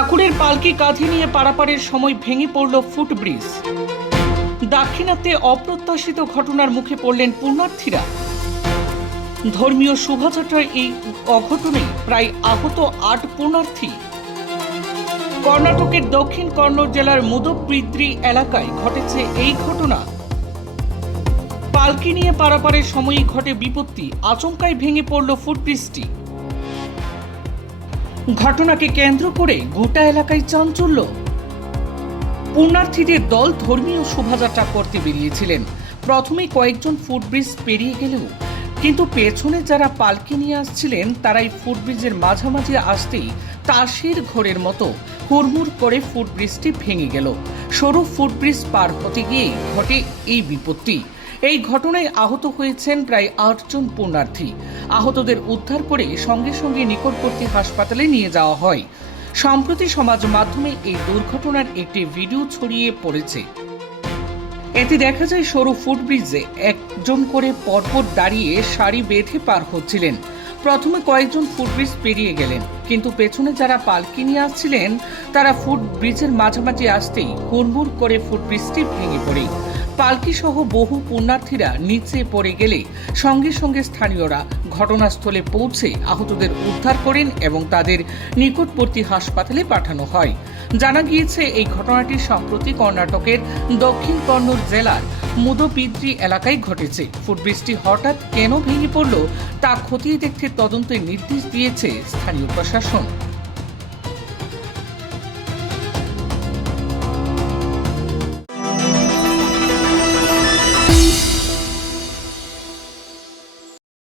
ঠাকুরের পালকি কাঁধে নিয়ে পারাপারের সময় ভেঙে পড়ল ফুটব্রিজ। দাক্ষিণাত্যে অপ্রত্যাশিত ঘটনার মুখে পড়লেন পুণ্যার্থীরা। ধর্মীয় শোভাযাত্রার এই অঘটনে প্রায় আহত ৮ পুণ্যার্থী। কর্ণাটকের দক্ষিণ কন্নড় জেলার মুদবিদ্রি এলাকায় ঘটেছে এই ঘটনা। পালকি নিয়ে পারাপারের সময়ই ঘটে বিপত্তি, আচমকাই ভেঙে পড়ল ফুটব্রিজটি। ঘটনাকে কেন্দ্র করে গোটা এলাকায় চাঞ্চল্য। পুণ্যার্থীদের দল ধর্মীয় শোভাযাত্রা করতে বেরিয়েছিলেন। প্রথমে কয়েকজন ফুটব্রিজ পেরিয়ে গেলেও কিন্তু পেছনে যারা পালকি নিয়ে আসছিলেন তারাই ফুটব্রিজের মাঝামাঝি আসতেই তাসের ঘরের মতো হুড়মুড় করে ফুটব্রিজটি ভেঙে গেল। সরু ফুটব্রিজ পার হতে গিয়েই ঘটে এই বিপত্তি। এই ঘটনায় আহত হয়েছেন প্রায় ৮ জন পুণ্যার্থী। আহতদের উদ্ধার করে সঙ্গে সঙ্গে নিকটবর্তী হাসপাতালে নিয়ে যাওয়া হয়। সম্প্রতি সমাজ মাধ্যমে এই দুর্ঘটনার একটি ভিডিও ছড়িয়ে পড়েছে। এতে দেখা যায় সরু ফুটব্রিজে একজন করে পরপর দাঁড়িয়ে সারি বেঁধে পার হচ্ছিলেন। প্রথমে কয়েকজন ফুটব্রিজ পেরিয়ে গেলেন, কিন্তু পেছনে যারা পালকি নিয়ে আসছিলেন তারা ফুটব্রিজের মাঝামাঝি আসতেই হুড়মুড় করে ফুটব্রিজটি ভেঙে পড়ে। পালকি সহ বহু পুণ্যার্থীরা নিচে পড়ে গেলে সঙ্গে সঙ্গে স্থানীয়রা ঘটনাস্থলে পৌঁছে আহতদের উদ্ধার করেন এবং তাদের নিকটবর্তী হাসপাতালে পাঠানো হয়। জানা গিয়েছে এই ঘটনাটি সম্প্রতি কর্ণাটকের দক্ষিণ কন্নড় জেলার মুদবিদ্রি এলাকায় ঘটেছে। ফুটব্রিজটি হঠাৎ কেন ভেঙে পড়ল তা খতিয়ে দেখতে তদন্তের নির্দেশ দিয়েছে স্থানীয় প্রশাসন।